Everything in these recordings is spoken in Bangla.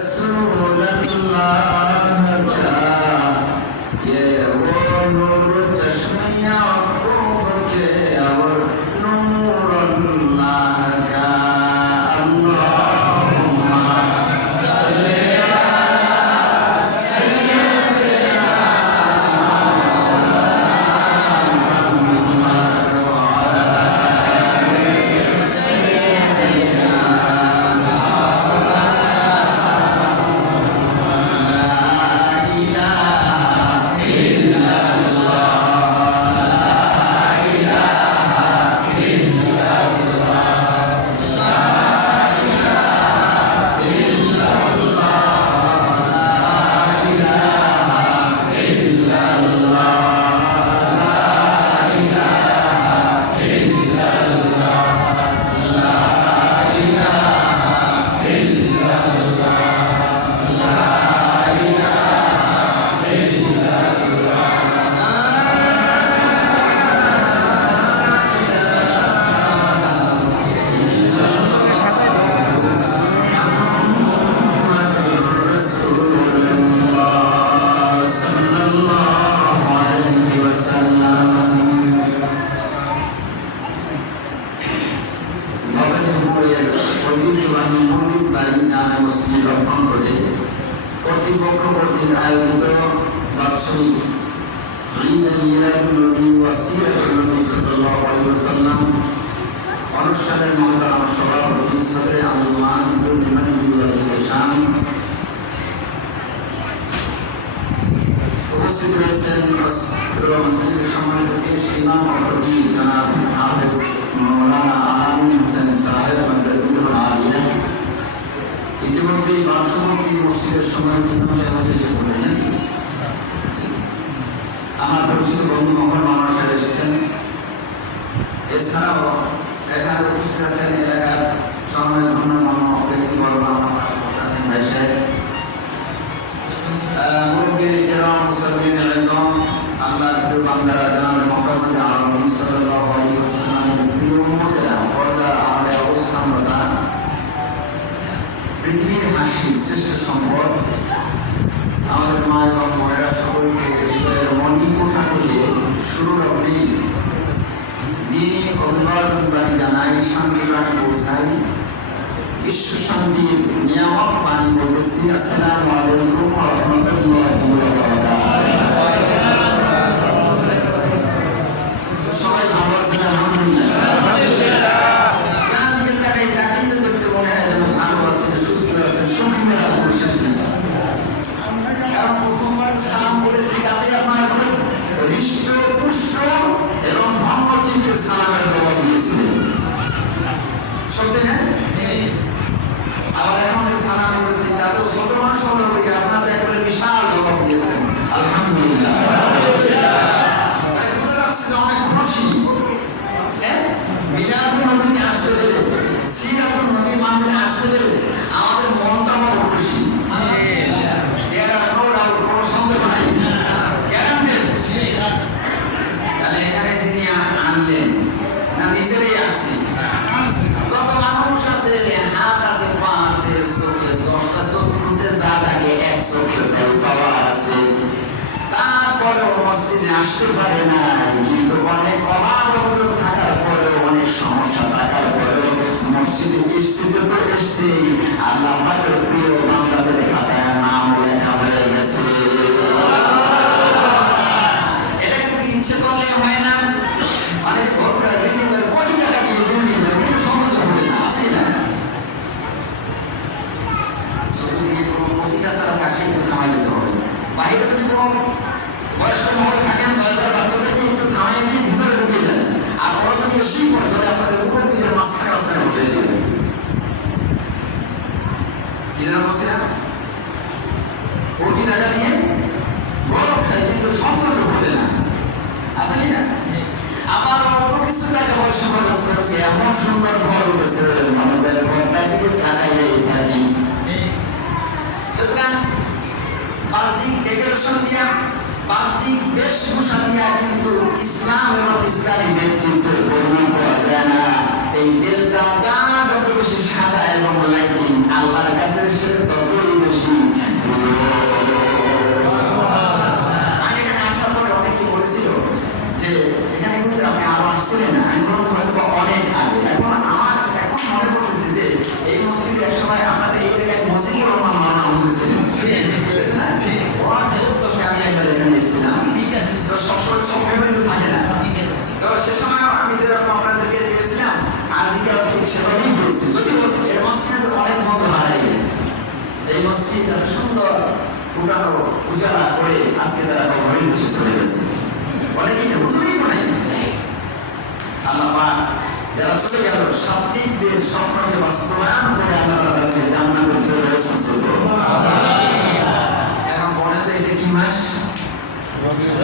رسول কর্তৃপক্ষ কর্তৃক আয়োজিত বাৎসরিক ঈদ মিলাদুন-নবী ওয়া সিরাতুন নবী সাল্লাল্লাহু আলাইহি ওয়াসাল্লাম অনুষ্ঠানের মহতারাম সভাপতি সদরে আলমান উপস্থিত রয়েছেন মসজিদের সম্মানিত ইমাম মুফতি জনাব হাফেজ মাওলানা আমিন হোসেন সাহেব মাদ্রাসাতুল আলিয়া। ইতিমধ্যেই বাসন্তী মসজিদের সম্মানিত ইমাম সাহেব এসে পড়লেন। আমার পরিচিত বন্ধু মোহাম্মদ মাওলানা সাহেব এসেছেন। এছাড়াও এখানে উপস্থিত আছেন এলাকার সম্মানিত ধন্যবাদ ব্যক্তিবর্গ আমার পাশে আছেন ভাই সাহেব, মুরব্বির কিরাম মুসল্লিন আযম, আল্লাহর প্রিয় বান্দারা জনাব মুহাম্মদ আরবি সাল্লাল্লাহু আলাইহি ওয়াসাল্লামের প্রিয় উম্মতেরা, পর্দা আড়ালে অবস্থানরত পৃথিবীর হাসি শ্রেষ্ঠ সম্পদ আমাদের মা এবং বোনেরা সকলকে হৃদয়ের মণিকোঠা থেকে শুরু লগ্নে দিনই অভিবাদন বাণী জানাই, শান্তি বাণী পৌঁছাই, বিশ্ব শান্তির নিয়ামক বাণী বলতেছি। আসসালামু আলাইকুম ওয়া রাহমাতুল্লাহি ওয়া বারাকাতুহু। সবাই ভালো আছেন? আলহামদুলিল্লাহ। কারণ প্রথমবার সালাম বলেছি তাতে আপনার হৃষ্টপুষ্ট এবং ধর্মচিন্তের সালামের জবাব দিয়েছিলেন, সত্যি না? আবার এখন এই সালাম বলেছি তাতেও ছোট মানুষ হলে আপনাদের একবারে বিশাল জবাব দিয়েছেন, আলহামদুলিল্লাহ। অনেক খুশি মিলাদুন নবীতে আসতে পেরে, সিরাতুন নবী মাহফিলে আসতে পেরে আমাদের মনটা বড় খুশি। এখানে যিনি আনলেন না নিজেরাই আসছি, কত মানুষ আছে, হাত আছে, পা আছে, চোখে 10টা চোখে যা থাকে এক চোখে পাওয়া আছে, তারপরেও মসজিদে আসতে পারে না। কিন্তু অনেক অভাব থাকার পরেও, অনেক সমস্যা থাকার পরেও মসজিদে এসছে তো এসছে, আল্লাহ পাকের প্রিয় বান্দাদের খাতায় নাম লেখা হয়ে গেছে। এটা কিন্তু ইচ্ছে করলে হয় না। অনেক কোটি টাকা দিয়ে বিল্ডিং করে কিন্তু সহজ হবে না, আছে না? চতুর্দিকে কোনো পত্রিকা ছাড়া থাকলে একটু থামাই দিতে হবে। বাইরে যদি কোনো বয়স্ক মহল থাকেন, দরকার বাচ্চাদেরকে একটু থামাই দিয়ে ভিতরে ঢুকিয়ে দেন। আর ওরা যদি এসেই পড়ে তাহলে আপনাদের উপর দিকে মাঝখানে মাঝখানে বসে দেবেন। কি জানা বলছি না? কোটি টাকা দিয়ে বড় খায় কিন্তু সৌন্দর্য ঘটে না, আছে কি না? আবার অল্প কিছু টাকা পয়সা খরচ করেছে, এমন সুন্দর ঘর উঠেছে, আমাদের ঘরটা দিকে তাকাইলেই থাকি। সুতরাং বাহ্যিক ডেকোরেশন দিয়া, বাহ্যিক বেশভূষা দিয়া কিন্তু ইসলাম এবং ইসলামী ব্যক্তিত্ব পরিমাণ করা যায় না। এই দিলটা যত বেশি সাদা এবং লাইটিং আল্লাহর কাছে সে ততই বেশি। আমি এখানে আসার পরে অনেকেই বলেছিল যে এখানে কিন্তু আপনি আরো আসছিলেন না, আমি বলবো হয়তো অনেক আগে। এখন আমার এখন মনে পড়তেছে যে এই মসজিদে এক সময় আপনাদের এই জায়গায় মসজিদুর রহমান মাওলানা হুজুর ছিলেন, বুঝেছেন না? আমি একবার এখানে এসেছিলাম, তো সবসময় সব মেমোরিতে থাকে না। তো সে সময় আমি যেরকম আপনাদেরকে পেয়েছিলাম আজকাল ঠিক সেভাবেই পেয়েছি, যদিও এর মসজিদে অনেক বন্ধু হারাই গেছে। এই মসজিদ এত সুন্দর উঠানো উজালা করে আজকে তারা ঘরে বসে চলে গেছে। অনেকেই হুজুরই তো নাই। আল্লাহ পাক যারা চলে গেল সাত্বিকদের স্বপ্নকে বাস্তবায়ন করে আল্লাহ তাদেরকে জান্নাতুল ফেরদাউস নসিব করুন। এখন বলেন তো এটা কি মাস? রবিউল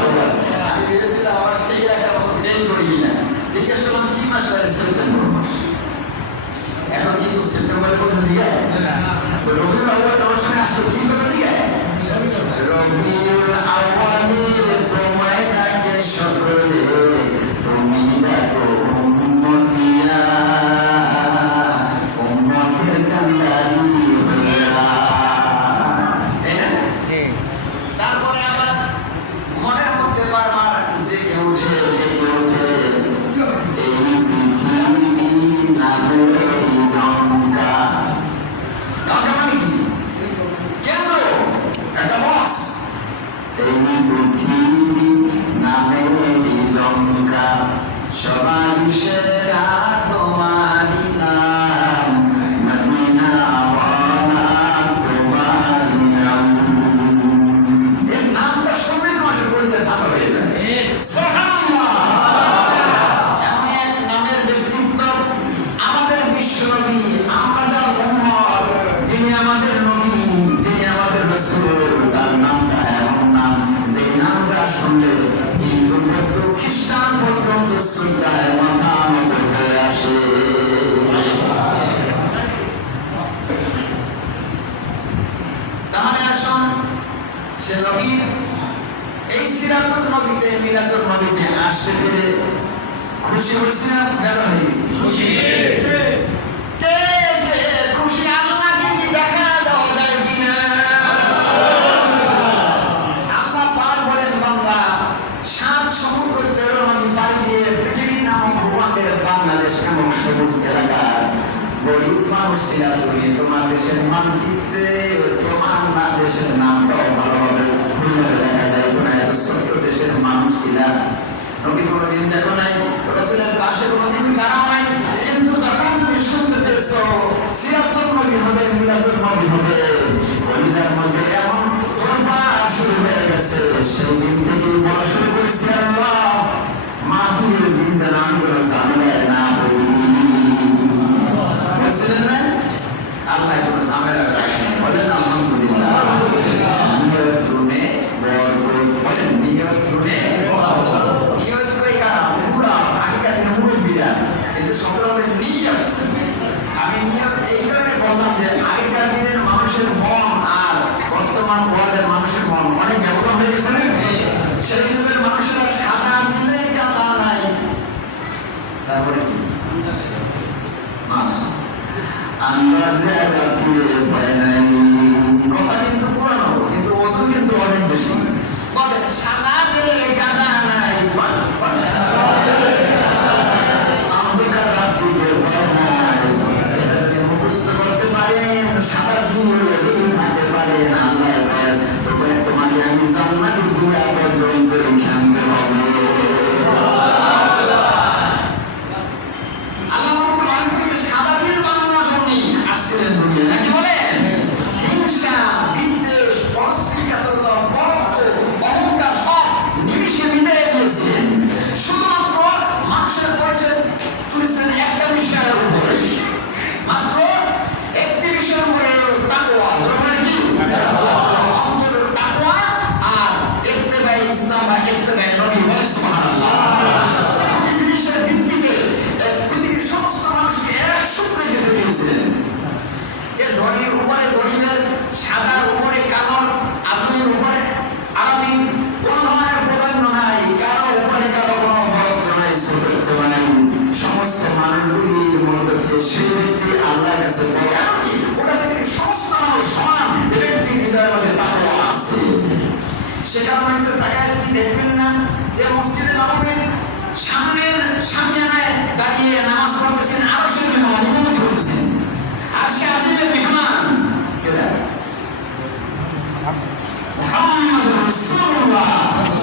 আউয়াল। আমি ভেবেছিলাম আমার সেই একটা ফেল করি কিনা, জিজ্ঞেস করলাম কি মাস? সেপ্টেম্বর মাস। এখন কিন্তু সেপ্টেম্বরের কোথা থেকে রবিউল আউয়াল তোমার সঙ্গে আসলো কি কোথা থেকে? রবিউল আউয়ালে তোমায় ডাকে সকলে, তুমি ডাকো উম্মতিয়া, উম্মতের কান্ডারি তাহলে আসুন সে নবীর এই সিরাতুল নবীতে মিলাদুল নবীতে আসতে পেরে খুশি হয়েছে না বেজার হয়ে গেছে? খুশি। কে কে খুশি? আল্লাহকে কি দেখা দেওয়া যায় কিনা? আল্লাহ পাক বলেন, বান্দা 7 সমুদ্র 13 নদী পাড়ি দিয়ে পৃথিবী নামক ভূখণ্ডের বাংলাদেশ নামক সবুজ এলাকার গরিব মানুষ ছিলাম তুমি। তোমার দেশের মানচিত্রে তোমার দেশের নামটাও ভালোভাবে খুঁজে দেখা যায় না। এত ছোট্ট দেশের মানুষ ছিলাম। নবী কোনোদিন দেখো নাই, রাসূলের পাশে কোনোদিন দাঁড়াও নাই, কিন্তু যখন তুমি শুনতে পেয়েছো সিরাতুল নবী হবে, মিলাদুল নবী হবে, কলিজার মধ্যে এমন তোলপাড় শুরু হয়ে গেছে। সেই দিন থেকেই বলা শুরু করেছি, আল্লাহ মাহফিলের দিন যেন আমি কোনো ঝামেলায় না পড়ি। বলছিলেন না আল্লাহ কোনো ঝামেলা রাখেন? বলেন আলহামদুলিল্লাহ। নিয়ত গুণে বরকত, বলেন নিয়ত গুণে নিয়ত কই কারা? পুরা আগেকার দিনে মুরব্বীরা, কিন্তু সকলের নিয়ত। আমি নিয়ত এই কারণে বললাম যে আগেকার দিনের মানুষের মন আর বর্তমান ওয়ার্ল্ডের মানুষের মন অনেক ব্যবধান হয়ে গেছে না? সেই যুগের মানুষেরা সাদা দিলে কাদা নাই, তারপরে কি মাস কথা কিন্তু পুরানো, কিন্তু ওজন কিন্তু অনেক বেশি। বলেন সাদা দিলে কাদা নাই, অন্ধকার রাত্রিতে ভয় নাই। এটা যদি মুখস্থ করতে পারেন, সাদা দিন যদি থাকতে পারেন, আল্লাহ তবে তোমাকে আমি জান্নাতে দিয়া পর্যন্ত খেলতে হবে। নাকি বলেন হিংসা, বিদ্বেষ, পরশ্রীকাতরতা, অহংকার সব নিমিষে মিটাই দিয়েছেন। শুধুমাত্র মানুষের পরিচয় তুলেছেন একটা বিষয়ের উপরে, মাত্র একটি বিষয়ের উপরে, তাকওয়া। মানে কি? অন্তরের তাকওয়া আর ইত্তেবায়ে ইসলাম বা ইত্তেবায়ে নবী। বলে সুবহানাল্লাহ। দুটি জিনিসের ভিত্তিতে পৃথিবীর সমস্ত মানুষকে এক সূত্রে গেঁথে দিয়েছিলেন। ধনীর উপরে গরিবের, সাদার উপরে কালোর, আজমির উপরে আরবির কোন ধরনের প্রাধান্য নাই, কারো উপরে কারো কোনো বরত্ব নাই, ছোটত্ব নাই। সমস্ত মানুষগুলির মধ্যে থেকে সেই ব্যক্তি আল্লাহর কাছে বড়। এমনকি ওটা পৃথিবীর সমস্ত মানুষ সমান, যে ব্যক্তি হৃদয়ের মধ্যে তাকওয়া আছে। সে কারণে তাকায় কি দেখবেন না যে মসজিদে নববীর সামনের সামিয়ানায় দাঁড়িয়ে নামাজ পড়তেছেন, আরশের মেহমান ইমামতি করতেছেন। আজকে আজিমের মেহমান কেডা? মুহাম্মদুর রাসূলুল্লাহ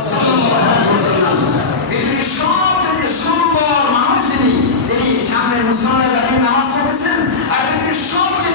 সাল্লাল্লাহু আলাইহি ওয়াসাল্লাম। পৃথিবীর সবচেয়ে সুন্দর মানুষ যিনি সামনের মুসল্লায় দাঁড়িয়ে নামাজ পড়তেছেন, আর পৃথিবীর সবচেয়ে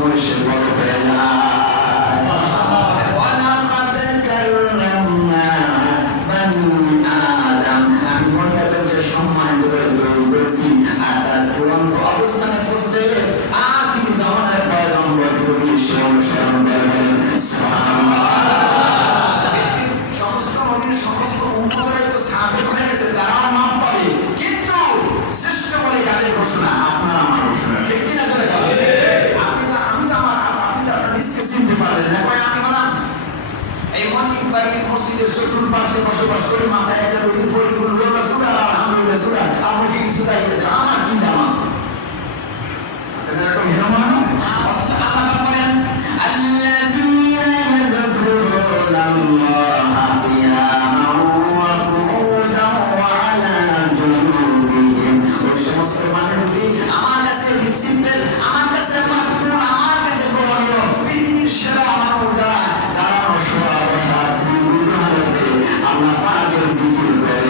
সময় সে বড় হয়ে যায়। ওয়ালাকাদ কাররামনা বানি আদম, আমি বনি আদমকে সম্মানিত করে তৈরি করেছি। আর তার চূড়ান্ত অবস্থানে পৌঁছতে আখির জামানায় পয়গম্বর নবী সে অনুসরণ করবেন। সুবহানাল্লাহ। সমস্ত নবীর সমস্ত উম্মতরাই তো সাবেক হয়ে গেছে, তারাও নাম পাবে, কিন্তু শ্রেষ্ঠ বলে কাদের ঘোষণা? আপনার আমার ঘোষণা, ঠিক কিনা? চলে গেল। আপনি তো আপনার নিজকে চিনতে পারলেন না। আমি হলাম এই মন্দির বাড়ির মসজিদের চতুর্পাশে বসবাস করে মাথায় একটা রবি পরি বলবো সুরা আলহামদুলিল্লাহ সুরা, আপনি কি কিছু তাই গেছে, আমার কি দাম আছে? সেটা একটা মেহমান। অথচ আল্লাহ বলেন আল্লাযীনা ইয়াযকুরুনাল্লাহা কিয়ামান ওয়া কুউদান ওয়া আলা জুনুবিহিম। ওই সমস্ত মানুষগুলি আমার কাছে ডিসিপ্লিন, আমার কাছে মাকবুল, আমার কাছে গ্রহণীয়, পৃথিবীর সেরা মানুষ যারা দাঁড়ানো শোয়া বসা বিভিন্ন হালতে আল্লাহ পাকের জিকির করে।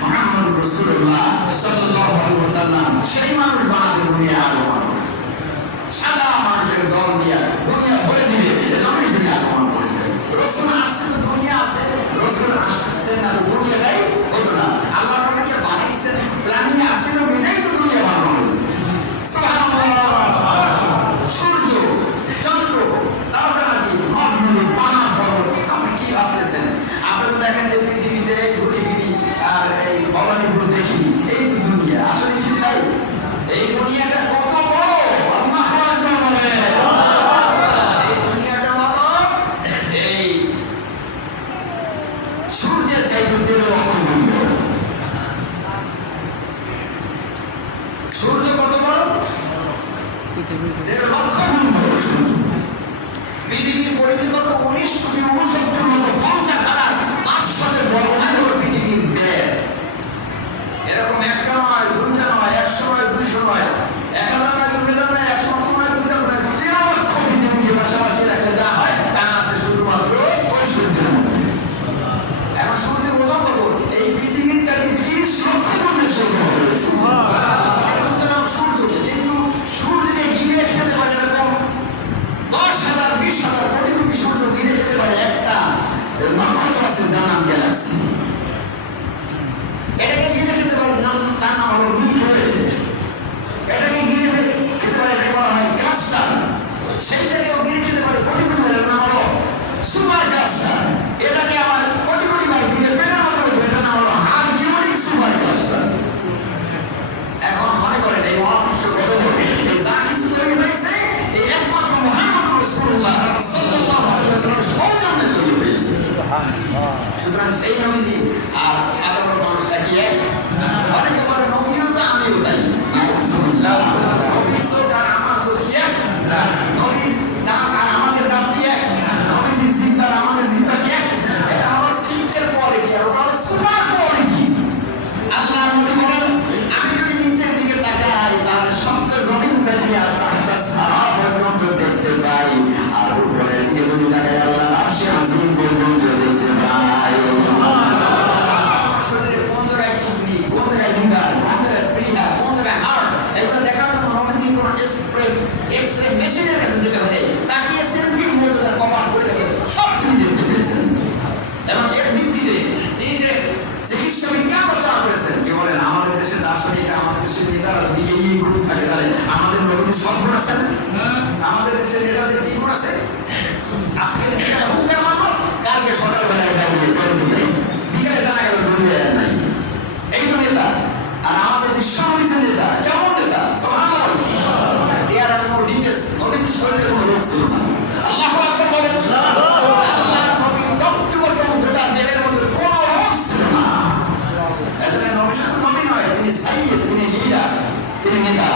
মুহাম্মদ রাসূলুল্লাহ সাল্লাল্লাহু আলাইহি ওয়াসাল্লাম সেই মানুষ বানাতে দুনিয়া আগমন করেছে। সাদা মানুষের দল দিয়া দুনিয়া ভরে দিবে, এজন্যই তিনি আগমন করেছে। রাসূল আসছে তো দুনিয়া আছে, রাসূল আসতেন না তো দুনিয়াটাই হতো না। আল্লাহ নবীকে বানাইছেন, প্ল্যানিং আছে নবী নাই তো দুনিয়া বানানো হয়েছে। সুবহানাল্লাহ। সূর্য, চন্দ্র, তারকারাজি, নদ নদী, পাহাড় পর্বত, আপনি কি ভাবতেছেন? আপনি তো দেখেন যে পৃথিবীতে ঘুরি ফিরি আর এই অবানিগুলো দেখি, এই তো দুনিয়া। আসলে সেটাই, এই দুনিয়াটা কত বড়, আল্লাহু আকবার বলেন। এই দুনিয়াটা হলো এই সূর্যের চাইতে 13 লক্ষ গুণ বড়। সূর্য কত বড়? 13 লক্ষ গুণ বড় সূর্য। পৃথিবীর পরিধি কত? 19,69,50,000 বর্গমাইল হলো পৃথিবীর ব্যাস। এরকম একটা নয়, দুইটা নয়, 100 নয়, 200 নয়, 1000 নয়, 2000 নয়, 1 লক্ষ নয়, 2 লক্ষ নয়, 13 লক্ষ পৃথিবীকে পাশাপাশি রাখলে যা হয় তা আছে শুধুমাত্র ওই সূর্যের মধ্যে। এখন সূর্যের ওজন কত? এই পৃথিবীর চাইতে 30 লক্ষ গুণ বেশি ওজন হবে সূর্য। এরকম যেন সূর্যকে, কিন্তু সূর্যকে গিলে খেতে পারে এরকম 10,000, 20,000 কোটি কোটি সূর্য গিলে খেতে পারে একটা নক্ষত্র আছে যার নাম গ্যালাক্সি। এটাকে গিলে খেতে পারে, তার নাম হলো মিল্কি ওয়ে। এটাকে গিলে খেতে পারে, এটাকে বলা হয় ক্লাস্টার। সেইটাকেও গিলে খেতে পারে কোটি কোটি বার, নাম হলো সুপার ক্লাস্টার। এটাকে আবার কোটি কোটি বার গিলে পেটের মধ্যে উঠবে, এটার নাম হলো হারকিউলিক সুপার ক্লাস্টার। এখন মনে করেন এই মহাবিশ্ব কত বড়, এই যা কিছু তৈরি হয়েছে এই একমাত্র মুহাম্মদ রাসূলুল্লাহ সাল্লাল্লাহু আলাইহি ওয়াসাল্লামের সৌজন্যে তৈরি হয়েছে। সুতরাং সেই নবীজি আর সাধারণ মানুষটা কি এক? অনেকে বলে নবীও তো আমিও তাই। নবীর চোখ আর আমার চোখ কি এক? নবীর দাম আর আমাদের দাম কি এক? নবীজির জিহ্বা আর আমাদের জিহ্বা কি এক? এটা হলো সিম্পল কোয়ালিটি, আর ওটা হলো সুপার কোয়ালিটি। আল্লাহ নবী বলেন, আমি যদি নিচের দিকে তাকাই তাহলে সবচেয়ে জমিন বেরিয়ে আর তাহতা সারা পর্যন্ত দেখতে পাই, আর উপরের দিকে যদি তাকাই আল্লাহ আরশে আজিম পর্যন্ত দেখতে পাই। শরীরে কোন জায়গায় কিডনি, কোন জায়গায় লিভার, কোন জায়গায় প্লিহা, কোন জায়গায় হার্ট, এগুলো দেখার জন্য নবীজি কোন এক্সরে মেশিনের কাছে যেতে হবে, তাকিয়ে সেন্টিং মোটর কভার করে গেছে, সব তিনি দেখতে পেয়েছেন। এবং এর ভিত্তিতে এই যে চিকিৎসা বিজ্ঞান রচনা করেছেন, কে বলেন আমাদের দেশের দার্শনিকরা, আমাদের দেশের নেতারা যদি এই গ্রুপ থাকে তাহলে আমাদের নবীর সব গুণ আছে। আমাদের দেশের নেতাদের কি গুণ আছে? আজকে হুঙ্কার মারল, কালকে সকালবেলায় বিকেলে জানা গেল দুনিয়ায় নাই। এই তো নেতা। আর আমাদের বিশ্বনবীর নেতা কেমন নেতা? সুবহানাল্লাহ। দেয়ার আর নো ডিটেলস, নবীর শরীরে কোনো রোগ ছিল না। আল্লাহু আকবার বলেন। আল্লাহ নবীর ডক্টর গোটা দেহের মধ্যে কোনো রোগ ছিল না। এজন্য নবী শুধু নবী নয়, তিনি সাইয়্যিদ, তিনি লিডার, তিনি নেতা।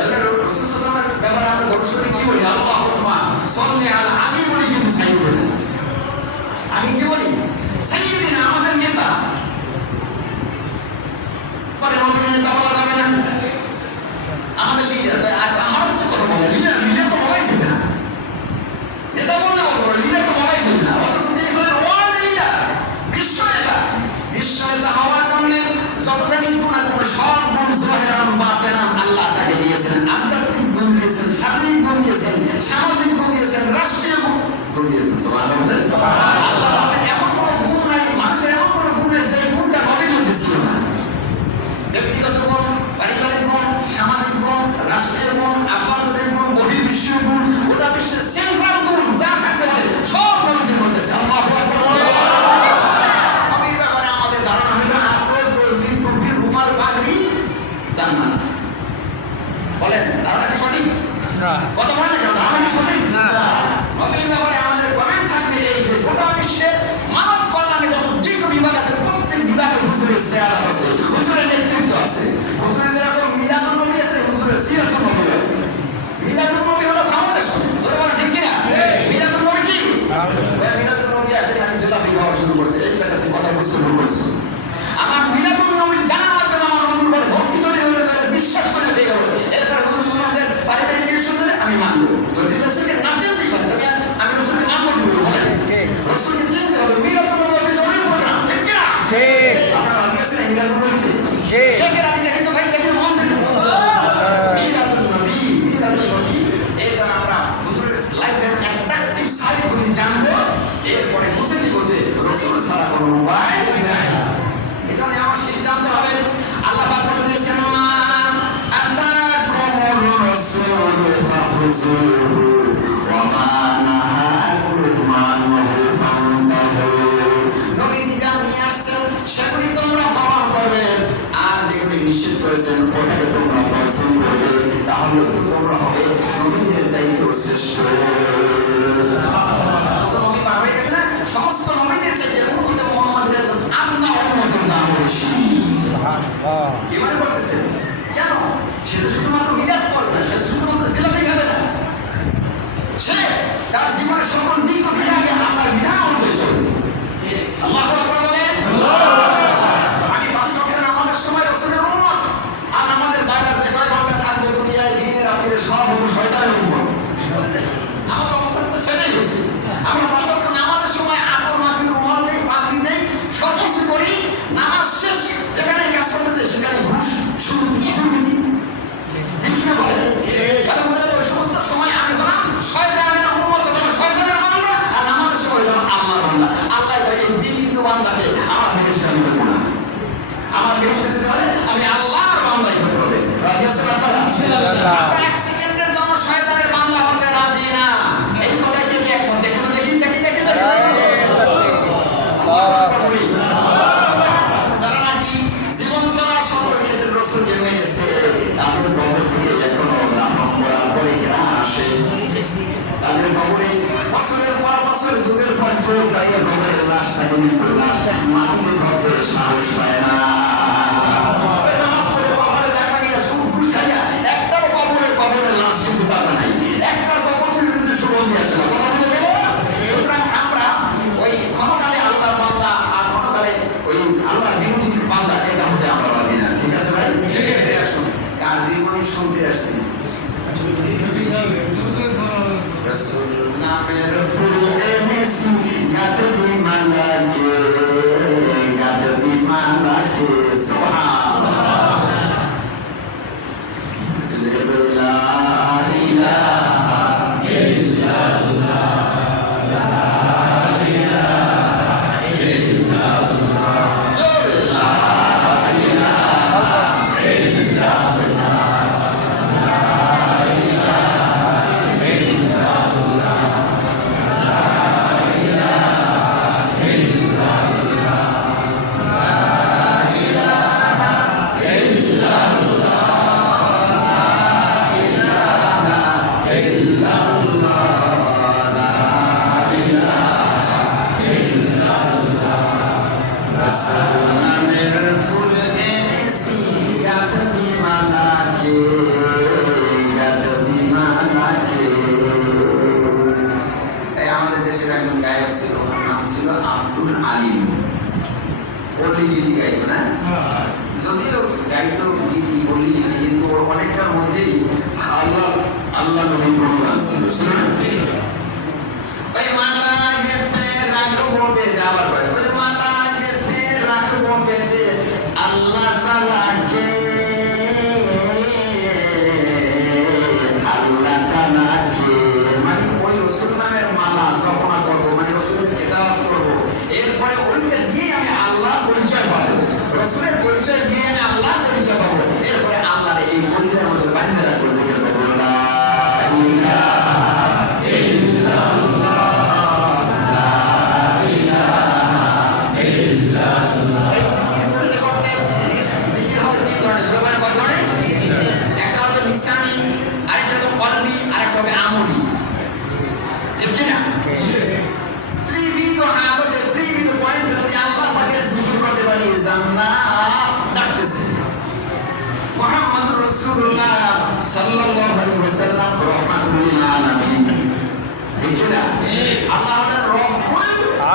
এজন্য রাসূল সাল্লাল্লাহু আলাইহি ওয়াসাল্লামের ব্যাপারে আমরা বড়সড় কি বলি? আল্লাহুম্মা সাল্লি আলা আলী বলি, কিন্তু সাইয়্যিদ বলি না। আমি কি বলি? সাইয়্যিদিনা, আমাদের নেতা। পরে নবীর নেতা বলা যাবে না, আমাদের লিডার। আমার হচ্ছে কথা বলে লিডার তো বলাই যাবে না, নেতা বললে বলবো, লিডার তো বলাই যাবে না। অথচ তিনি হলেন ওয়ার্ল্ড লিডার, বিশ্ব নেতা। বিশ্ব নেতা হওয়ার জন্য যতটা কিন্তু না সব গুণ দিয়েছেন, আধ্যাত্মিক গুণ দিয়েছেন, সার্বিক গুণ দিয়েছেন, সামাজিক গুণ দিয়েছেন, রাষ্ট্রীয় গুণ দিয়েছেন। আল্লাহ এমন কোনো গুণ নাই, মানুষের এমন কোনো গুণ নেই যে গুণটা নবীর মধ্যে ছিল না। ব্যক্তিগত গুণ, পারিবারিক গুণ, সামাজিক গুণ, রাষ্ট্রীয় গুণ, আভ্যন্তরীণ গুণ, বহির্বিশ্বের গুণ, গোটা বিশ্বের সেন্ট্রাল গুণ যা থাকতে পারে সব নবীর মধ্যে আছে। আল্লাহু আকবার। নবীর ব্যাপারে আমাদের ধারণা হলো আতর, তসবিহ, টুপি, রুমাল, পাগড়ি, জান্নাত। বলেন ধারণা কি সঠিক? কত বলেন না, ধারণা কি সঠিক? নবীর ব্যাপারে আমাদের কমেন্ট থাকবে এই যে গোটা বিশ্বের মানব কল্যাণে যত দিক বিভাগ আছে প্রত্যেক বিভাগে হুজুরের চেহারা আছে, হুজুরের নেতৃত্ব আছে। হুজুরের যেরকম মিলাদুন নবী আছে, হুজুরের সিরাতুন নবী আছে। মিলাদুন নবী হলো ফাউন্ডেশন। ধরে বলেন ঠিক কিনা? মিলাদুন নবী কি? মিলাদুন নবী আসলে খালি সেলাফি গাওয়া শুরু করছে, এই ব্যাপারে কথা বুঝতে শুরু করছে। আমার মিলাদুন নবী জানা লাগবে না, আমার নবীর উপর ভক্তি তৈরি হলে বিশ্বাস করে পেয়ে গেল। এরপর মুসলমানদের পারিবারিক নির্দেশনে আমি মানব। যদি রসুলকে না চিনতেই পারে তবে আমি রসুলকে না করবো। বলেন রসুলকে চিনতে হবে। মিলাদুন নবী জরুরি প্রোগ্রাম, ঠিক কিনা? আপনারা রাজি আছেন মিলাদুন নবীতে? কে রাজি দেখেন তো ভাই, দেখেন মন থেকে মিলাদুন নবী, মিলাদুন নবী। এই দ্বারা আমরা হুজুরের লাইফের অ্যাট্রাকটিভ সাইডগুলি জানবো। এরপরে বুঝে নিব যে রসুল ছাড়া কোনো উপায় নাই। এখানে আমার সিদ্ধান্ত হবে, আল্লাহ পাক বলে দিয়েছেন আতাকুমুর রাসূল ফাখুযুহু ওয়া মা নাহাকুম আনহু ফান্তাহু। নবীজি যা নিয়ে আসছেন সেগুলি তোমরা পালন করবে, আর যেগুলি নিষেধ করেছেন ওটাকে তোমরা বর্জন করবে। তাহলে তো তোমরা হবে নবীদের চাইতে শ্রেষ্ঠ। নবী পার হয়ে গেছে না, সমস্ত নবীদের চাইতে মুহাম্মদের আল্লাহ উম্মতের নাম বেশি। কি মনে করতেছেন? কেন? সে তো শুধুমাত্র মিলাদ করবে না, সে তো শুধুমাত্র জিলাপি খাবে না, সে তার জীবনের সকল দিক ও বিভাগে আল্লাহর বিধান অনুযায়ী চলবে। আল্লাহু আকবার বলেন। আমি 5 ওয়াক্তের নামাজের সময় রাসূলের উম্মত, আর আমাদের বাইরে যে কয় ঘন্টা থাকবো দুনিয়ায় দিনে রাতে সব হলো শয়তানের উম্মত। আমার অবস্থা তো সেটাই হয়েছে। আমরা 5 ওয়াক্ত নামাজের সময় আতর মাখি, রুমাল দেই, পাগড়ি দেই, সব কিছু করি। নামাজ শেষ যেখানে কাজ করতে সেখানে ঘুষ, সুদ, দুর্নীতি, ঠিক বলে। ওই সমস্ত সময় আমি বললাম শয়তানের উম্মত, শয়তানের বান্দা, আর নামাজের সময় হলাম আল্লাহর বান্দা। আল্লাহ এই দিন কিন্তু বান্দাকে আমার বেহেশতে আমি দেবো না, আমার বেহেশতে যেতে হলে আমি আল্লাহর বান্দাই হতে হবে। রাজি আছেন আপনারা? আমরা 1 সেকেন্ডের জন্য শয়তানের বান্দা হতে রাজি না। এই কথাই কি এখন দেখি দেখি দেখি দেখি যারা নাকি জীবন চলার সময় ক্ষেত্রে রসুলকে মেনেছে, তাদের কবর থেকে এখনো দাফন করার পরে গ্রাম আসে। তাদের কবরে বছরের পর বছর, যুগের পর যুগ দাঁড়িয়ে কবরের লাশ থাকে, কিন্তু লাশ মাটিতে ধরতে সাহস পায় না। নামাজ পড়ে কবরে দেখা গিয়ে সুদ ঘুষ খাইয়া একটাও কবরের লাশ কিন্তু তাজা নাই, একটার কবর থেকে কিন্তু সুগন্ধি আসে না। কথা বলে গেল। সুতরাং আমরা ওই ক্ষণকালে আল্লাহর বান্দা আর ক্ষণকালে ওই আল্লাহর বিরোধী বান্দা, এটা হতে আমরা রাজি না। ঠিক আছে ভাই? আসুন কার জীবনী শুনতে আসছি। রসুল নামের ফুল এনেছি গাছে বিমানাকে, গাছে বিমানাকে সুবহানাল্লাহ। লা ইলাহা ইল্লাল্লাহ, লা ইলাহা ইল্লাল্লাহ, লা ইলাহা ইল্লাল্লাহ, লা ইলাহা ইল্লাল্লাহ, লা ইলাহা ইল্লাল্লাহ, আমাদের দেশের একজন গায়ক ছিল, নাম ছিল আব্দুল আলিম। পল্লী গীতি গাইত না, যদিও গাইত গীতি পল্লী গীতি, কিন্তু ওর অনেকটার মধ্যেই আল্লাহ আল্লাহ নবীর গুণগান ছিল। ওই মালা গেছে রাখবো বেঁধে, আবার বলে ওই মালা গেছে রাখবো বেঁধে আল্লাহ তাআলাকে ডাকতেছে মুহাম্মদুর রাসূলুল্লাহ সাল্লাল্লাহু আলাইহি ওয়াসাল্লাম রাহমাতুল লিল আলামিন। ঠিক না? আল্লাহ হলেন রব্বুল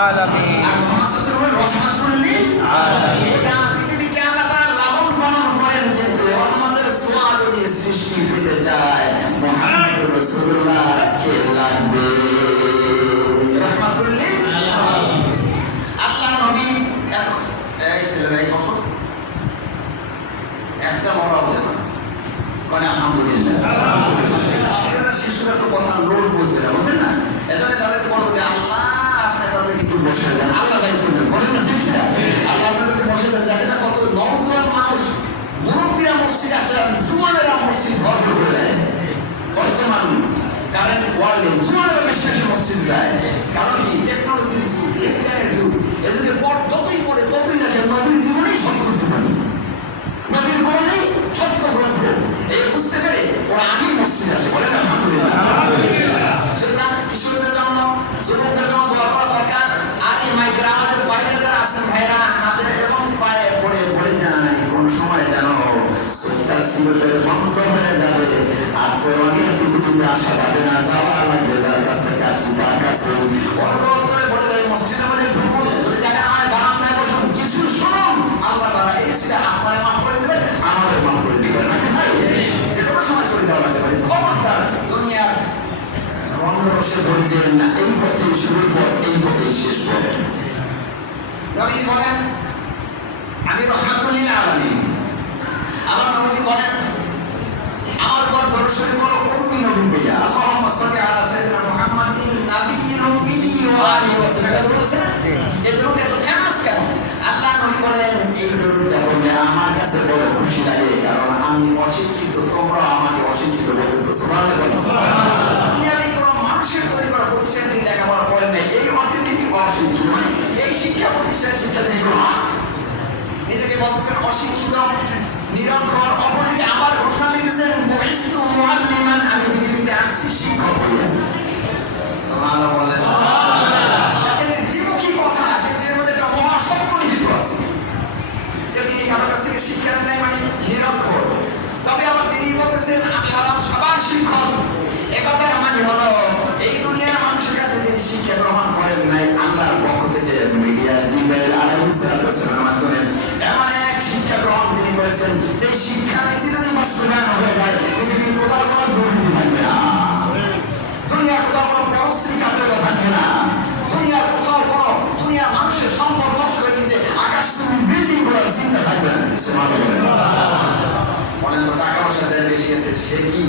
আলামিন আর মুহাম্মদ সাল্লাল্লাহু আলাইহি ওয়াসাল্লাম রাহমাতুল লিল আলামিন। এটা পৃথিবীকে আল্লাহ তাআলা লালন পালন করেন যে রহমতের ছোঁয়া যদি সৃষ্টি পেতে যায় মুহাম্মদুর রাসূলুল্লাহ কে লাগবে রাহমাতুল লিল আলামিন। আল্লাহ নবী এই ছেলেরা এই বছর একটা বড় হবে না মানে আলহামদুলিল্লাহ শিশুরা তো কথা লোড বুঝবে না বুঝলেন না এজন্য তাদেরকে বলবো যে আল্লাহ আপনি তাদেরকে একটু বসে দেন আল্লাহ দায়িত্ব নেন বলেন না ঠিক না আল্লাহ আপনাদেরকে বসে দেন দেখেন না কত নওজোয়ান মানুষ মুরব্বীরা মসজিদ আসে জুয়ানেরা মসজিদ ভরপুর করে দেয় বর্তমান কারেন্ট ওয়ার্ল্ডে জুয়ানেরা বিশ্বাসী মসজিদ যায় কারণ কি টেকনোলজির যুগ বিজ্ঞানের যুগ এজন্য যতই পড়ে ততই দেখে নবীর জীবনেই সত্য জীবনী নবীর জীবনেই সত্য গ্রন্থ এই বুঝতে পেরে ওরা আগে মসজিদ আসে বলে না আলহামদুলিল্লাহ। সুতরাং কিশোরদের জন্য যুবকদের জন্য দোয়া করা দরকার। আর এই মাইকরা আমাদের বাইরে যারা আছেন ভাইরা হাতে এরকম পায়ে পড়ে পড়ে যায় কোন সময় যেন চোখটা সিগারেট বন্ধ হয়ে যাবে আর তোর অনেক পৃথিবীতে আসা যাবে না যাওয়া লাগবে যার কাছ থেকে আসি তার কাছে অনুরোধ করে বলে দেয় মসজিদে বলে ভ্রমণ যদি দেখেন আমার বারান্দায় বসুন কিছু শুনুন আল্লাহ তাআলা এই সেটা আপনারে মাফ করে দেবেন আমাদের মাফ করে দেবেন না ভাই যে কোনো সময় চলে যাওয়া লাগতে পারে খবরদার দুনিয়ার রঙরসে বলে যে না এই পথে শুরুর পথ এই পথে শেষ পথ। নবী বলেন আমি রহমাতুল লিল আলামিন। আমার নবীজি বলেন আমার পর দরুদ শরীফ বলো উম্মি নবী ভাইয়া আল্লাহুম্মা সাল্লি আলা সাইয়্যিদিনা মুহাম্মাদিন নাবিয়্যিল উম্মি ওয়া আলিহি ওয়া সাল্লাম বলেছেন এই দরুদটা তো ফেমাস কেন আল্লাহ নবী বলেন এই দরুদটা বললে আমার কাছে বড় খুশি লাগে কারণ আমি অশিক্ষিত তোমরা আমাকে অশিক্ষিত বলেছো সুবহানাল্লাহ। দুনিয়ায় কোনো মানুষের তৈরি করা প্রতিষ্ঠান তিনি লেখাপড়া করেন নাই এই অর্থে তিনি অশিক্ষিত মানে এই শিক্ষা প্রতিষ্ঠান শিক্ষা তিনি নিজেকে বলতেছেন অশিক্ষিত নিরক্ষর অপরদিকে আবার ঘোষণা দিয়েছেন বুইসতু মুআল্লিমান আমি পৃথিবীতে আসছি শিক্ষক হয়ে সুবহানাল্লাহ বলেন দেখেন দ্বিমুখী কথা কিন্তু এর মধ্যে একটা মহা সত্য নিহিত আছে যে তিনি কারোর কাছ থেকে শিক্ষা নেয় মানে নিরক্ষর তবে আবার তিনি বলতেছেন আমি হলাম সবার শিক্ষক একথার মানে হলো এই দুনিয়ার মানুষের কাছে তিনি শিক্ষা গ্রহণ করেন নাই আল্লাহর পক্ষ থেকে মিডিয়া জিব্রাইল আলাইহিস সালামের মাধ্যমে এমন এক শিক্ষা গ্রহণ তিনি করেছেন যে শিক্ষা নীতি যদি বাস্তবায়ন হয়ে যায় পৃথিবীর কোথাও কোনো দুর্নীতি থাকবে না দুনিয়ার কোথাও কোনো ব্যবস্থিত কার্যকর থাকবে না দুনিয়ার কোথাও কোনো দুনিয়ার মানুষের সম্পদ নষ্ট করে নিজে আকাশ বিল্ডিং করার চিন্তা থাকবে না বলেন তো টাকা পয়সা যার বেশি আছে সে কি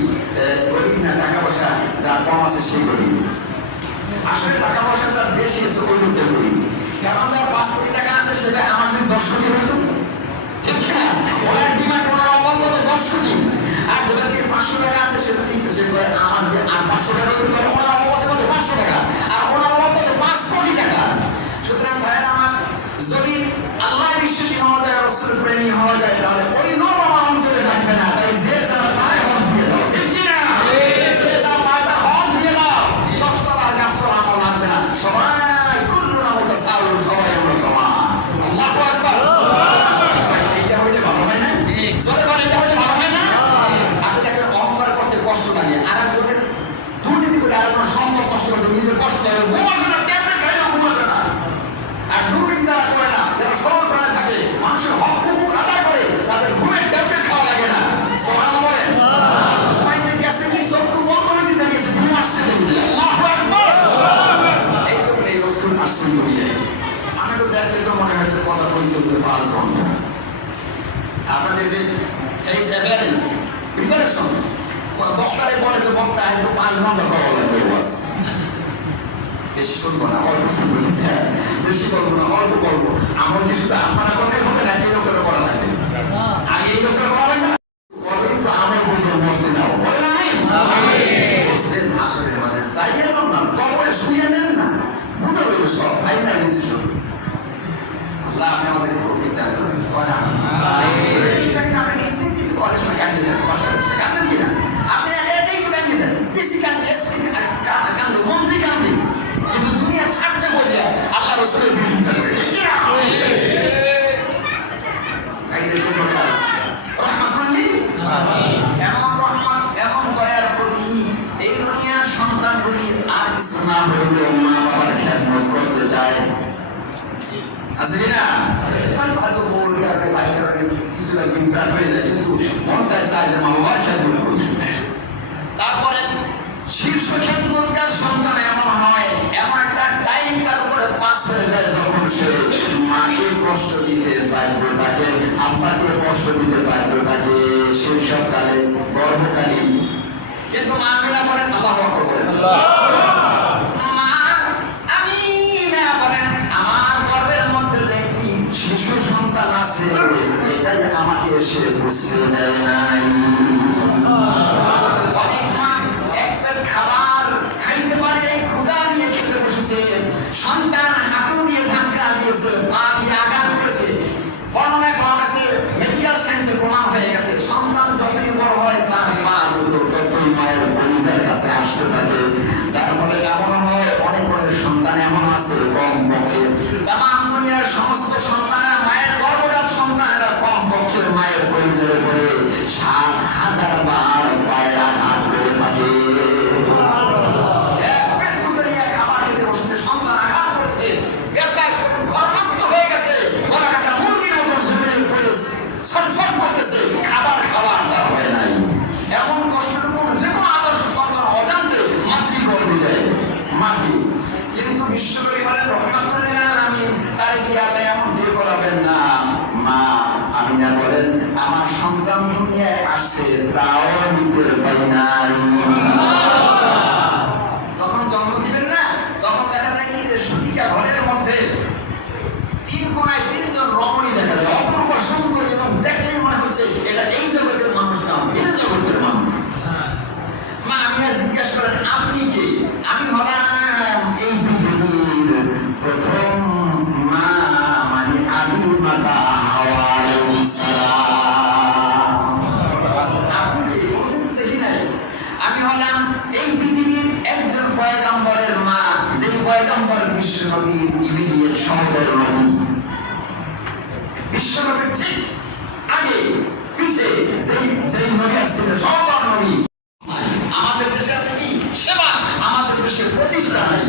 গরিব না টাকা পয়সা যার কম আছে সে গরিব আসলে টাকা পয়সা যার বেশি আছে ওই লোকটা গরিব কারণ যার 5 কোটি টাকা আছে সেটা আমার যদি 10 কোটি হতো ঠিক না ওনার ডিমান্ড ওনার অভাব হতো 10 কোটি আর যাদের 500 টাকা আছে সেটা ঠিক সে করে আমার আর 500 টাকা হতে পারে ওনার অভাব আছে কত 500 টাকা আর ওনার অভাব কত 5 কোটি টাকা। সুতরাং ভাইরা আমার যদি আল্লাহ বিশ্বাসী মহোদয় রাসূল প্রেমী হওয়া যায় তাহলে ওই লোভ আমার অন্তরে থাকবে না তাই যে যার পায়ে হক দিয়ে দাও ঠিক কি না যে যার পায়ে তার হক দিয়ে দাও 10 টাকার গাছতলা আমার লাগবে না সবাই কুল্লুনা মুতাসাউল সবাই আমরা সমান আল্লাহু আকবার ভাই এইটা হইলে ভালো হয় না জোরে বলেন এটা হইলে ভালো হয় না আপনি দেখেন অহংকার করতে কষ্ট লাগে আর একজনের দুর্নীতি করে আরেকজনের সম্পদ কষ্ট করে নিজের কষ্ট লাগে ঘুমাচ্ছে না ট্যাবলেট খাই না ঘুমাচ্ছে না আর দুর্নীতি যারা করে না যারা সরল প্রাণে থাকে মানুষের হক হুকুক আদায় করে তাদের ঘুমের ট্যাবলেট খাওয়া লাগে না সুবহানাল্লাহ বলেন ঘুমাইতে গেছে কি চক্ষু বন্ধ করে দিতে গেছে ঘুম আসছে দেখবে আল্লাহু আকবার এই জন্য এই রাসূল আসছেন দুনিয়ায় আমি তো দেখলে তো মনে হয় যে কথা বলতে 5 ঘন্টা আপনাদের যে এই এভিডেন্স প্রিপারেশন বক্তারে বলে যে বক্তা একটু 5 ঘন্টা করা লাগবে বাস বেশি শুনবো না অল্প শুনবো বেশি বলবো না অল্প বলবো আমার কি শুধু আপনারা করলে হবে না এই লোকের করা লাগবে আগে এই লোকের করা লাগবে বলেন তো আমার বলবো বলতে নাও বলেন আমি বুঝলেন আসলে মানে চাইয়ে না কবরে শুয়ে নেন না বুঝা যাবে সব ভাই না নিজে আল্লাহ আপনি আমাদেরকে তৌফিক দান করুন আপনি নিশ্চিত কলেজ সময় কান দিলেন বাসা কান্দেন কিনা আপনি এটাই তো কান দিলেন বেশি কান দিয়ে কান্দে মন্ত্রী কান্দে কিন্তু দুনিয়ার স্বার্থে বলে আল্লাহ রাসূলের বিরোধিতা করে ঠিক না নবীদেরকে বলে আসছে রহমাতুল্লিল এমন রহমত এমন দয়ার প্রতি এই দুনিয়ার সন্তানগুলি আর কিছু না হলেও মা বাবার খেদমত করতে চায় আছে কিনা হয়তো বলবে আপনি বাইরে কিছু বিভ্রাট হয়ে যায় কিন্তু মনটা চায় যে মা বাবার খেদমত করবে তারপরে শীর্ষ খেদমতকার সন্তান এমন হয় এমন একটা টাইম তার উপরে পাস হয়ে যায় যখন সে মাকে কষ্ট দিতে বাধ্য থাকে আব্বাকে কষ্ট দিতে বাধ্য থাকে শৈশবকালে গর্ভকালীন কিন্তু মায়েরা বলেন আল্লাহু আকবার বলেন মা আমি না বলেন আমার গর্ভের মধ্যে যে একটি শিশু সন্তান আছে এটা যে আমাকে এসে বুঝতে দেয় নাই অনেক মা একটা খাবার খাইতে পারে ক্ষুধা নিয়ে খেতে বসেছে সন্তান হাঁটু দিয়ে ধাক্কা দিয়েছে পা দিয়ে আঘাত করেছে বর্ণনায় পাওয়া গেছে মেডিকেল সায়েন্সে প্রমাণ হয়ে গেছে সন্তান যতই বড় হয় তার পা দুটো ততই মায়ের পরিচয়ের কাছে আসতে থাকে যার ফলে এমন হয় অনেক অনেক সন্তান এমন আছে কম পক্ষে তামাম দুনিয়ার সমস্ত সন্তানেরা মায়ের গর্ভজাত সন্তানেরা কম পক্ষের মায়ের পরিচয়ের উপরে ৭,০০০ বার পায়ের আঘাত করে থাকে খাবার খেতে বসেছে সন্তান আঘাত করেছে গর্ভাক্ত হয়ে গেছে একটা মুরগির মতো জমিনে পড়ে ছটফট করতেছে খাবার খাওয়া তার হয় নাই এমন কষ্টটুকু যে কোনো আদর্শ সন্তান অজান্তে মাতৃগর্ভে দেয় মাতৃ কিন্তু বিশ্বকবি বলেন রহমাতুল্লিল আলামিন তাই কি আল্লাহ এমন দিয়ে করাবেন না মা আমিনা বলেন আমার সন্তান দুনিয়ায় আসছে তাও নিতে পাই নাই যখন জন্ম দিবেন না তখন দেখা যায় কি যে সূতিকা ঘরের মধ্যে 3 কোণায় 3 জন রমণী দেখা যায় অপূর্ব সুন্দর এবং দেখলেই মনে হচ্ছে এটা এই জগতের মানুষ না এই জগতের মানুষ মা আমিনা জিজ্ঞেস করেন আপনি কে আমি হলাম এই পৃথিবীর প্রথম মা মানে আদি মাতা হাওয়া আলাইহিস সালাম আপনি কে কোনদিন তো দেখি নাই আমি হলাম এই পৃথিবীর একজন পয়গম্বরের মা যে পয়গম্বর বিশ্বনবী ইমিডিয়েট সহোদর নবী বিশ্বনবীর ঠিক আগে পিছে যেই নবী আসছিলেন সহোদর নবী আমাদের দেশে আছে কি সেবা আমাদের দেশে প্রতিষ্ঠা নাই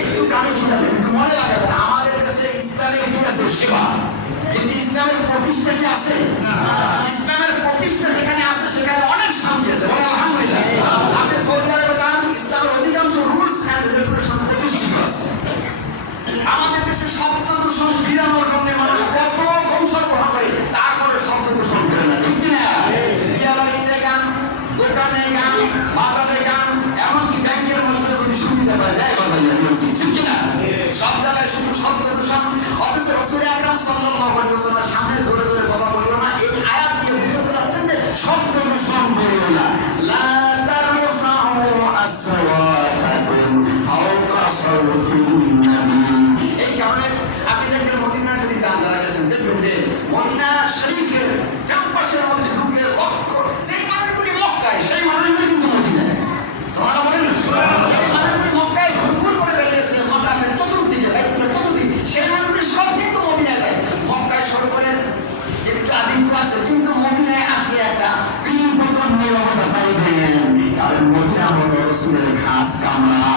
একটু কানে কিনাবে একটু মনে লাগাবে আমাদের দেশে ইসলামের কি আছে সেবা কিন্তু ইসলামের প্রতিষ্ঠা কি আছে ইসলামের প্রতিষ্ঠা যেখানে আছে সেখানে অনেক শান্তি আছে বলে আলহামদুলিল্লাহ আপনি সৌদি আরবে যান ইসলামের অধিকাংশ রুলস এন্ড রেগুলেশন প্রতিষ্ঠিত আছে আমাদের দেশে শব্দ দূষণ ফিরানোর জন্য মানুষ কত কৌশল গ্রহণ করে তারপরে শব্দ দূষণ করে না ঠিক না বিয়া বাড়িতে গান দোকানে গান বাজারে গান এমনকি ব্যাংকের মধ্যে যদি সুবিধা পায় দেয় বাজাইয়া নিয়েছি ঠিক কিনা সব জায়গায় শুধু শব্দ দূষণ অথচ রাসূল আকরাম সাল্লাল্লাহু আলাইহি ওয়াসাল্লামের সামনে জোরে জোরে কথা বলিও না এই আয়াত দিয়ে বুঝাতে যাচ্ছেন যে শব্দ দূষণ করিও না লা তারফাউ আসওয়াতাকুম ফাওকা সাওতিন নবী এই কারণে আপনি দেখবেন মদিনার যদি দান দ্বারা গেছেন দেখবেন যে মদিনা শরীফের ক্যাম্পাসের মধ্যে ঢুকলে লক্ষ সেই মানুষগুলি মক্কায় সেই মানুষগুলি কিন্তু মদিনায় সুবহানাল্লাহ বলেন সেই মানুষগুলি মক্কায় ঘুরঘুর করে বেরিয়েছে মক্কার চতুর্দিকে বাইতুল্লাহ চতুর্দিকে সেই মানুষগুলি সব কিন্তু মদিনায় যায় মক্কায় শুরু করে একটু আধিক্য আছে কিন্তু মদিনায় আসলে একটা পিনপতন নিরবতা পাইবেন কারণ মদিনা হলো রাসূলের খাস কামরা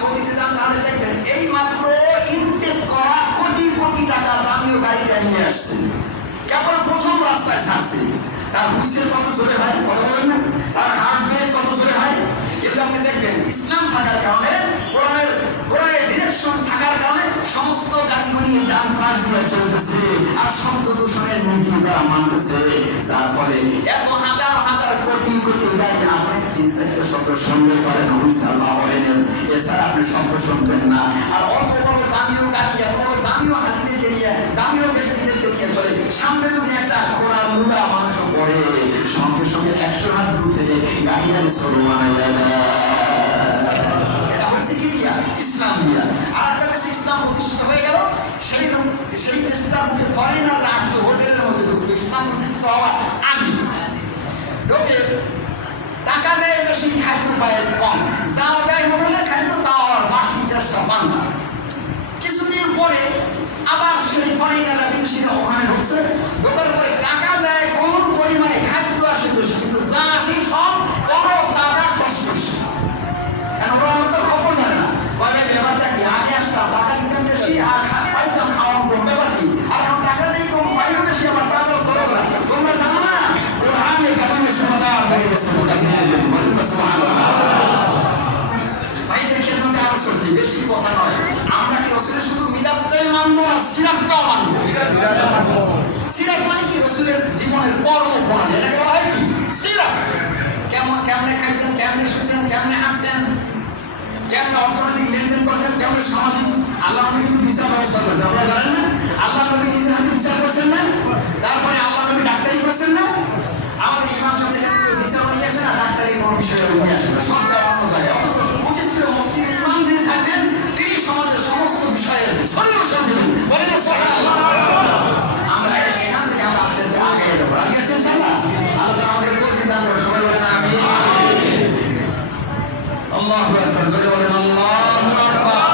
সৌদিতে যান তাহলে দেখবেন এই মাত্র ইনটেক করা কোটি কোটি টাকা দামিও গাড়িটা নিয়ে আসছে কেবল প্রথম রাস্তায় ছাড়ছে তার হুইসেল কত জোরে হয় কথা বলেন না তার হার্ট ব্রেক কত জোরে হয় কিন্তু আপনি দেখবেন ইসলাম থাকার কারণে কোরআনের ডিরেকশন থাকার কারণে সমস্ত গাড়িগুলি ডান পাশ দিয়ে চলতেছে আর শব্দ দূষণের নীতি তারা মানতেছে যার ফলে এত হাজার হাজার কোটি কোটি গাড়ি আপনি 3-4টা শব্দ শুনতে পারেন ইনশাআল্লাহ বলেন এছাড়া আপনি শব্দ শুনবেন না আর অল্প বড় দামিও গাড়ি এত বড় দামিও হাজিদেরকে নিয়ে দামিও ব্যক্তিদেরকে নিয়ে চলে সামনে যদি একটা ঘোড়া মুড়া মানুষ পড়ে সঙ্গে সঙ্গে 100 হাত দূর থেকে গাড়িটা সরু বানাইয়া এটা হয়েছে কি দিয়া ইসলাম দিয়া আর একটা দেশে ইসলাম প্রতিষ্ঠিত হয়ে গেল সেই দেশটার মধ্যে ফরেনাররা আসলো হোটেলের মধ্যে ঢুকলো ইসলাম প্রতিষ্ঠিত হওয়ার আগে ঢোকে টাকা দেয় বেশি খাদ্য পায় কম যাও দেয় হোটেলে খাদ্য তাও আর 5 মিটার বাংলা কিছুদিন করছে, দোকান করে টাকা দেয় কোন পরিমাণে, খাদ্য আসে বেশি, কিন্তু যা আসে সব বড় তারা কষ্ট। কেন আমার তো খবর জানে না, বলে ব্যাপারটা কি, আগে আসতাম টাকা দিতাম বেশি আর পাইতাম খাওয়ান কম, ব্যাপার কি, আর এখন টাকা দিই কম পাইও বেশি, আবার তাদের করো না। তোমরা জানো না কোরআনে কারিমে সমাদার হয়ে গেছে, ভাইদের খেদমতে আরজ করছি, বেশি কথা নয়। আমরা কি রসুলের শুধু মিলাদটাই মানবো না, সিরাতটাও মানবো। সিরাত মানে কি, রসুলের জীবনের কর্ম প্রণালী, এটাকে বলা হয় কি সিরাত। কেমনে খাইছেন, কেমনে শুনছেন, কেমনে হাসছেন, কেমনে অর্থনৈতিক লেনদেন করছেন, কেমনে সামাজিক। আল্লাহ নবী কিন্তু বিচার ব্যবস্থা করেছে, আপনারা জানেন না? আল্লাহ নবী নিজের হাতে বিচার করছেন না, তারপরে আল্লাহ নবী ডাক্তারি করছেন না। আমাদের ইমাম সাহেবের কাছে কেউ বিচার নিয়ে আসে না, ডাক্তারি কোনো বিষয়ে নিয়ে আসে না, সব অন্য জায়গায়। অথচ উচিত ছিল মসজিদে ইমাম যিনি থাকবেন তিনি সমাজের সমস্ত বিষয়ের সলিউশন দিবেন। বলেন সুবহানাল্লাহ। আমরা এখান থেকে আমরা আস্তে আস্তে আগে যাবো, রাজি আছেন ইনশাআল্লাহ? আল্লাহ তাআলা আমাদের তৌফিক দান করুন, সবাই বলেন আমিন। আল্লাহু আকবার, জোরে বলেন আল্লাহু আকবার।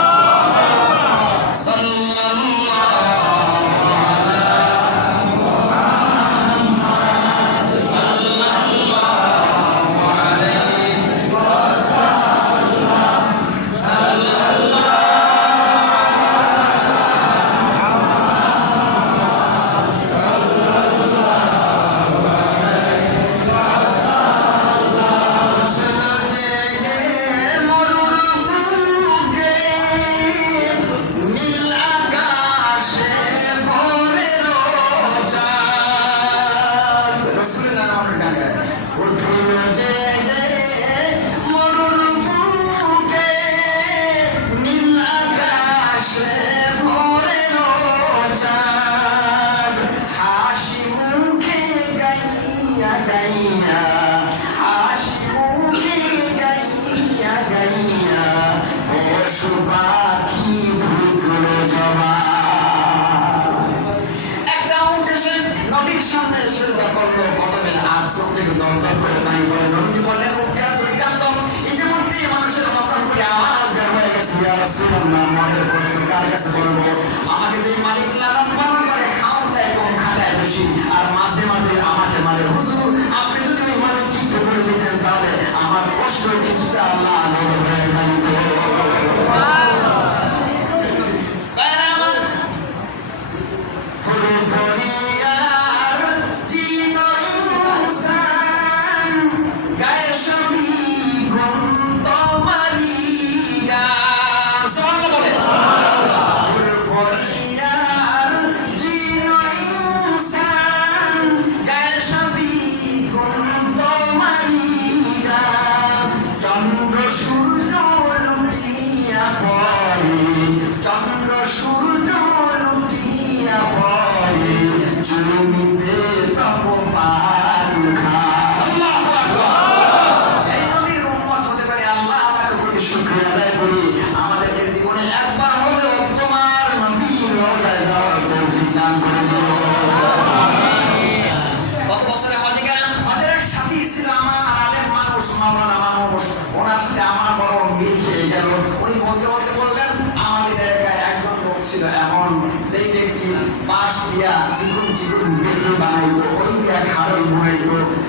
আমাকে যে মালিক লালন পালন করে, খাওয়ান দেয় কম, খাটায় বেশি, আর মাঝে মাঝে আমাকে মারে। হুজুর, আপনি যদি ওই মালিক একটু করে দিতেন তাহলে আমার কষ্ট কিছুটা আল্লাহ আনন্দ হয়ে যাইত।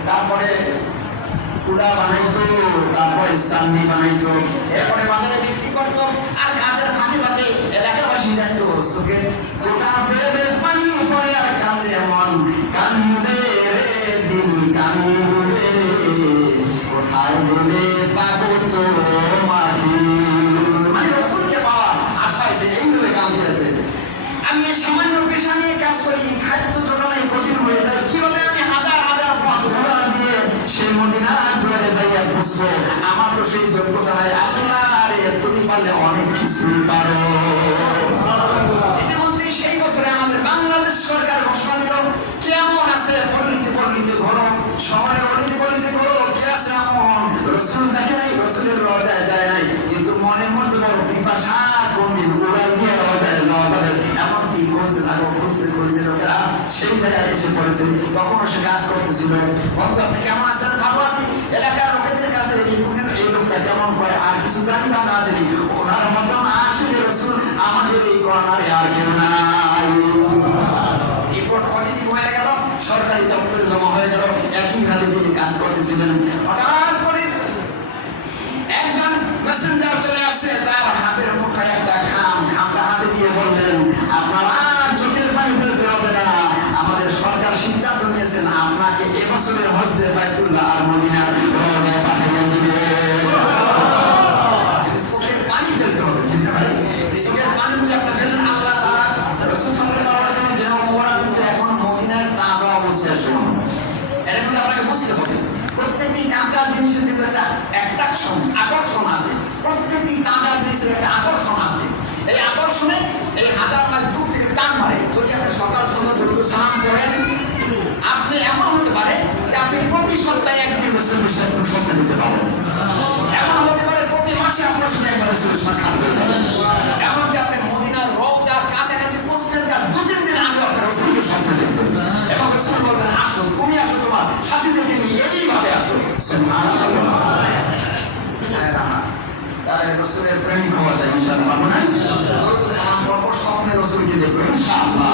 তারপরে কুড়া বানাইতো, তারপরে সান্নি বানাইতো, এরপরে বাজারে বিক্রি করতো। আর কাজের ফাঁকে ফাঁকে এলাকাবাসী দেখতো চোখে গোটা বেবে পানি পড়ে আর কান্দে মন, কান্দে রে দিন কান্দে রে, কোথায় বলে পাবো তো মাটি। মানে রসুলকে পাওয়ার আশায় সে এইভাবে কান্দতেছে। আমি সামান্য পেশা নিয়ে কাজ করি, খাদ্য জোগানোই কঠিন হয়ে যায়, কিভাবে আমি হাজার হাজার পথ ঘোরা দিয়ে সে মদিনার দুয়ারে দাঁড়িয়ে বসবো? আমার তো সেই যোগ্যতা নাই। আল্লাহ রে, তুমি পারলে অনেক কিছুই পারো। ইতিমধ্যে সেই বছরে আমাদের বাংলাদেশ সরকার ঘোষণা দিল, কেমন আছে পল্লীতে পল্লীতে ঘোরো, শহরের অলিতে গলিতে ঘোরো, কে আছে এমন রসুল দেখে নাই, রসুলের রোজায় যায় নাই, কিন্তু মনের মধ্যে বড় পিপাসা, কোনদিন উড়াল দিয়ে রোজায় যাওয়া যাবে এমনকি করতে থাকো, খুঁজতে খুঁজতে লোকেরা সেই জায়গায় এসে পড়েছে। তখনও সে কাজ করতেছিল। বন্ধু, আপনি কেমন আছেন? ভালো আছি। এলাকার লোকেদের কাছে এই লোকটা কেমন করে আর কিছু জানি না, না জানি, ওনার মতন আসলে রসুল আমাদের এই কর্নারে আর কেউ নাই। রিপোর্ট পজিটিভ সরকারি দপ্তরে জমা হয়ে গেল। একইভাবে তিনি কাজ করতেছিলেন। হঠাৎ করে একজন মেসেঞ্জার চলে আসছে, তার হাতের মুঠায় একটা খামটা হাতে দিয়ে বললেন, আপনার আর চোখের পানি ফেলতে হবে না, আমাদের সরকার সিদ্ধান্ত নিয়েছেন আপনাকে এবছরের হজ্জে বাইতুল্লাহ আর মদিনার রওজায় পাঠিয়ে দিবে। চোখের পানি ফেলতে হবে, ঠিক না ভাই? চোখের পানি যদি আপনি ফেলেন, আল্লাহ তাআলা রাসূল সাল্লাল্লাহু আলাইহি ওয়াসাল্লাম দেহ মোবারক কিন্তু এখন মদিনার তাজা অবস্থায় শোন। এটা কিন্তু আপনাকে বুঝতে হবে। প্রত্যেকটি কাঁচা জিনিসের কিন্তু একটা অ্যাট্রাকশন, আকর্ষণ আছে। প্রত্যেকটি তাজা জিনিসের একটা আকর্ষণ আছে। এই আকর্ষণে এই হাজার মাইল দূর থেকে টান মারে। যদি আপনি সকাল সন্ধ্যা দরুদ সালাম করেন, আপনি এমন হতে পারে যে আপনি প্রতি সপ্তাহে একদিন রাসূলের সাথে সপ্তাহ দিতে পারেন। এমন হতে পারে প্রতি মাসে আপনার সাথে একবার রাসূলের সাক্ষাৎ হয়ে যাবে। এমনকি আপনি মদিনার রওজার কাছাকাছি পৌঁছলেন, তার 2-3 দিন আগে আপনার রাসূলের সাক্ষাৎ দেখবেন এবং রাসূল বলবেন, আসো তুমি আসো, তোমার সাথীদেরকে নিয়ে এইভাবে আসো। সুবহানাল্লাহ। রাসূলের প্রেমিক হওয়া যায় ইনশাআল্লাহ, পারবো না? দরুদ সালাম পড়ব, স্বপ্নে রাসূলকে দেখব ইনশাআল্লাহ।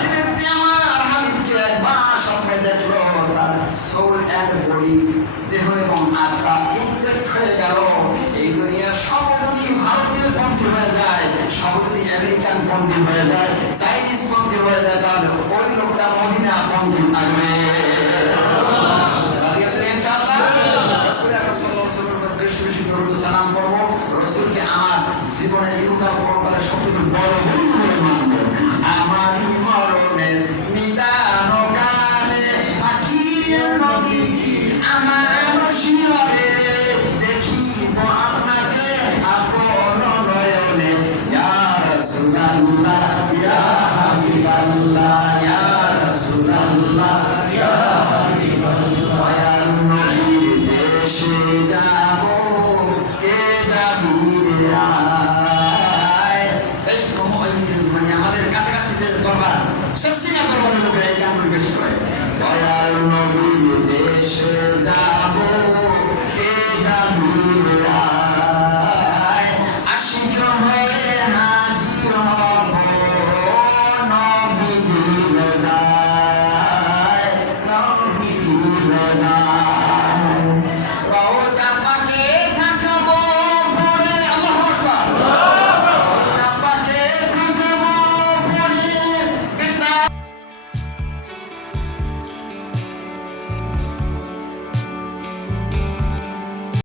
যে ব্যক্তি আমার হাবিবকে একবার স্বপ্নে দেখলো, তার সোল এন্ড বডি, দেহ এবং আত্মা ইনটেক্ট হয়ে গেল। এই দুনিয়ার সব যদি ভারতীয় পন্থী হয়ে যায়, সব যদি আমেরিকান পন্থী হয়ে যায়, চাইনিজ পন্থী হয়ে যায়, তাহলে ওই লোকটা মদিনা পন্থী থাকবে। রাজি আছেন ইনশাআল্লাহ? রাসূল আকরাম সাল্লাল্লাহু আলাইহি ওয়াসাল্লাম বেশি বেশি দরুদ সালাম করব। রাসূলকে আমার জীবনে ইরুকাল পরকালে সবচেয়ে বড় বন্ধু বলে মানব। আমারই মরণের নিদান কালে থাকিয়ে নবীজি আমার শিরে, দেখিব আপনাকে আপন নয়নে। ইয়া রাসূলুল্লাহ, ইয়া হাবিবাল্লাহ, ইয়া রাসূলুল্লাহ, ইয়া হাবিবাল্লাহ। দয়াল নবীর দেশে যাব, কে যাবি রে আয়। এই মানে আমাদের কাছাকাছি যে দরবার, সবসিনা দরবারের লোকেরা এই গানগুলি বেশি করে। দয়াল নবীর